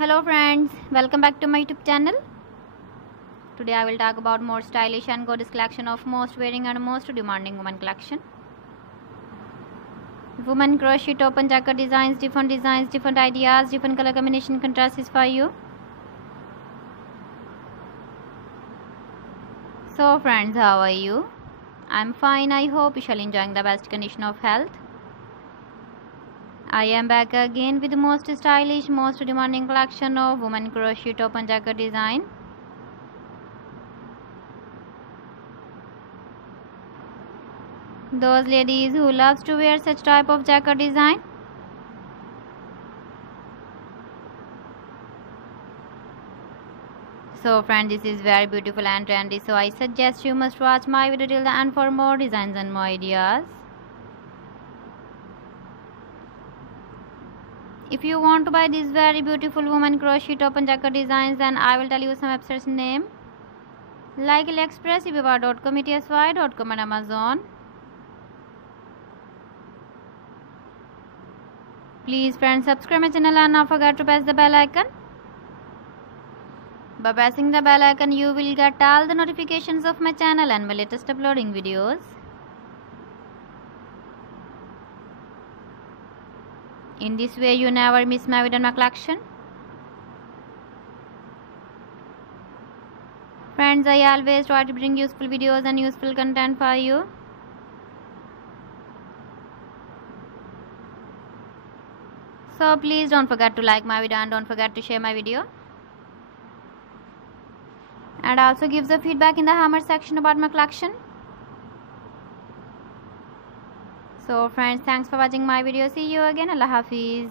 Hello friends, welcome back to my YouTube channel. Today I will talk about more stylish and gorgeous collection of most wearing and most demanding women collection. Women crochet top and jacket designs, different ideas, different color combination contrasts for you. So friends, how are you? I'm fine. I hope you shall enjoying the best condition of health. I am back again with the most stylish, most demanding collection of women crochet top and jacket design. Those ladies who loves to wear such type of jacket design. So friends, this is very beautiful and trendy, so I suggest you must watch my video till the end for more designs and more ideas. If you want to buy these very beautiful women crochet top and jacket designs, then I will tell you some websites name like AliExpress, eBay.com, etsy.com and Amazon. Please friends, subscribe my channel and not forget to press the bell icon. By pressing the bell icon, you will get all the notifications of my channel and my latest uploading videos. In this way, you never miss my video and my collection. Friends, I always try to bring useful videos and useful content for you. So please don't forget to like my video and don't forget to share my video. And also give the feedback in the hammer section about my collection. So friends, thanks for watching my video. See you again. Allah Hafiz.